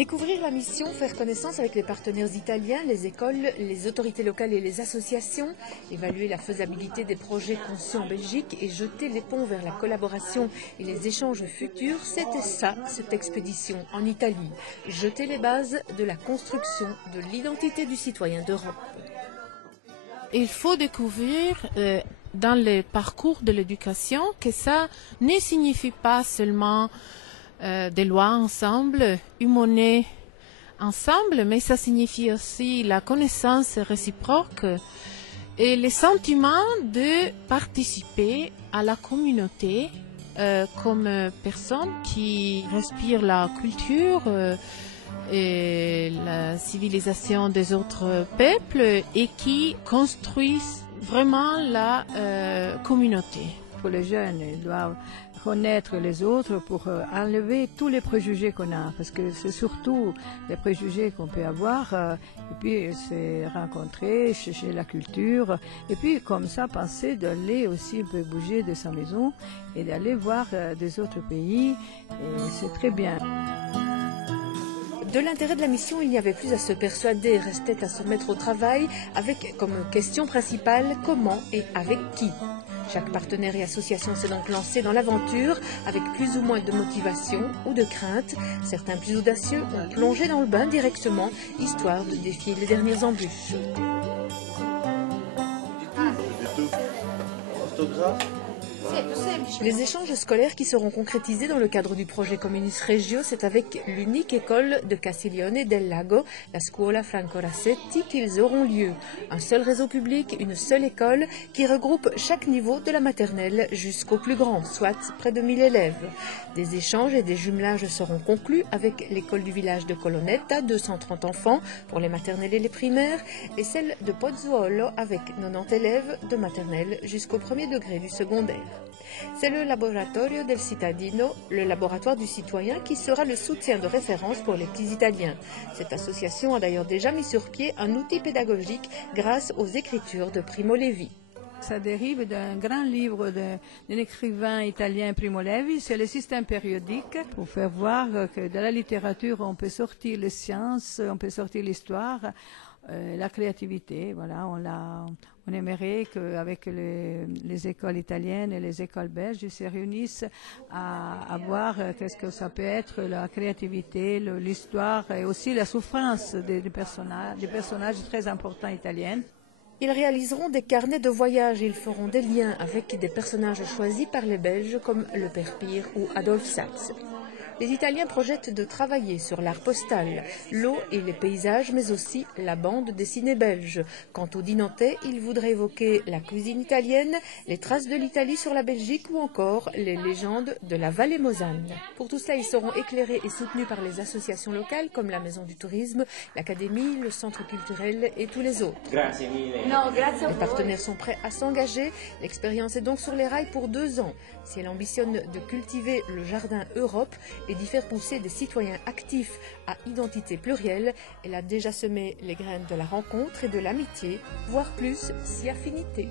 Découvrir la mission, faire connaissance avec les partenaires italiens, les écoles, les autorités locales et les associations, évaluer la faisabilité des projets conçus en Belgique et jeter les ponts vers la collaboration et les échanges futurs, c'était ça, cette expédition en Italie. Jeter les bases de la construction de l'identité du citoyen d'Europe. Il faut découvrir dans le parcours de l'éducation que ça ne signifie pas seulement des lois ensemble, une monnaie ensemble, mais ça signifie aussi la connaissance réciproque et le sentiment de participer à la communauté comme personne qui respire la culture et la civilisation des autres peuples et qui construisent vraiment la communauté. Pour les jeunes, ils doivent connaître les autres pour enlever tous les préjugés qu'on a, parce que c'est surtout les préjugés qu'on peut avoir, et puis se rencontrer, chercher la culture, et puis comme ça penser d'aller aussi un peu bouger de sa maison et d'aller voir des autres pays, et c'est très bien. De l'intérêt de la mission, il n'y avait plus à se persuader, restait à se mettre au travail avec comme question principale comment et avec qui. Chaque partenaire et association s'est donc lancé dans l'aventure avec plus ou moins de motivation ou de crainte. Certains plus audacieux ont plongé dans le bain directement, histoire de défier les dernières embûches. Les échanges scolaires qui seront concrétisés dans le cadre du projet Communis Regio, c'est avec l'unique école de Castiglione del Lago, la Scuola Franco Rassetti, qu'ils auront lieu. Un seul réseau public, une seule école qui regroupe chaque niveau de la maternelle jusqu'au plus grand, soit près de 1000 élèves. Des échanges et des jumelages seront conclus avec l'école du village de Colonnetta, 230 enfants pour les maternelles et les primaires, et celle de Pozzuolo avec 90 élèves de maternelle jusqu'au premier degré du secondaire. C'est le Laboratorio del Cittadino, le laboratoire du citoyen, qui sera le soutien de référence pour les petits Italiens. Cette association a d'ailleurs déjà mis sur pied un outil pédagogique grâce aux écritures de Primo Levi. Ça dérive d'un grand livre d'un écrivain italien, Primo Levi, c'est le système périodique, pour faire voir que de la littérature, on peut sortir les sciences, on peut sortir l'histoire, la créativité. Voilà, on aimerait qu'avec les écoles italiennes et les écoles belges, ils se réunissent à voir qu'est-ce que ça peut être la créativité, l'histoire et aussi la souffrance des personnages très importants italiens. Ils réaliseront des carnets de voyage et ils feront des liens avec des personnages choisis par les Belges comme le Père Pire ou Adolphe Sax. Les Italiens projettent de travailler sur l'art postal, l'eau et les paysages, mais aussi la bande dessinée belge. Quant aux Dinantais, ils voudraient évoquer la cuisine italienne, les traces de l'Italie sur la Belgique ou encore les légendes de la vallée Mosane. Pour tout cela, ils seront éclairés et soutenus par les associations locales comme la Maison du Tourisme, l'Académie, le Centre culturel et tous les autres. Les partenaires sont prêts à s'engager. L'expérience est donc sur les rails pour 2 ans. Si elle ambitionne de cultiver le jardin Europe et d'y faire pousser des citoyens actifs à identité plurielle, elle a déjà semé les graines de la rencontre et de l'amitié, voire plus si affinité.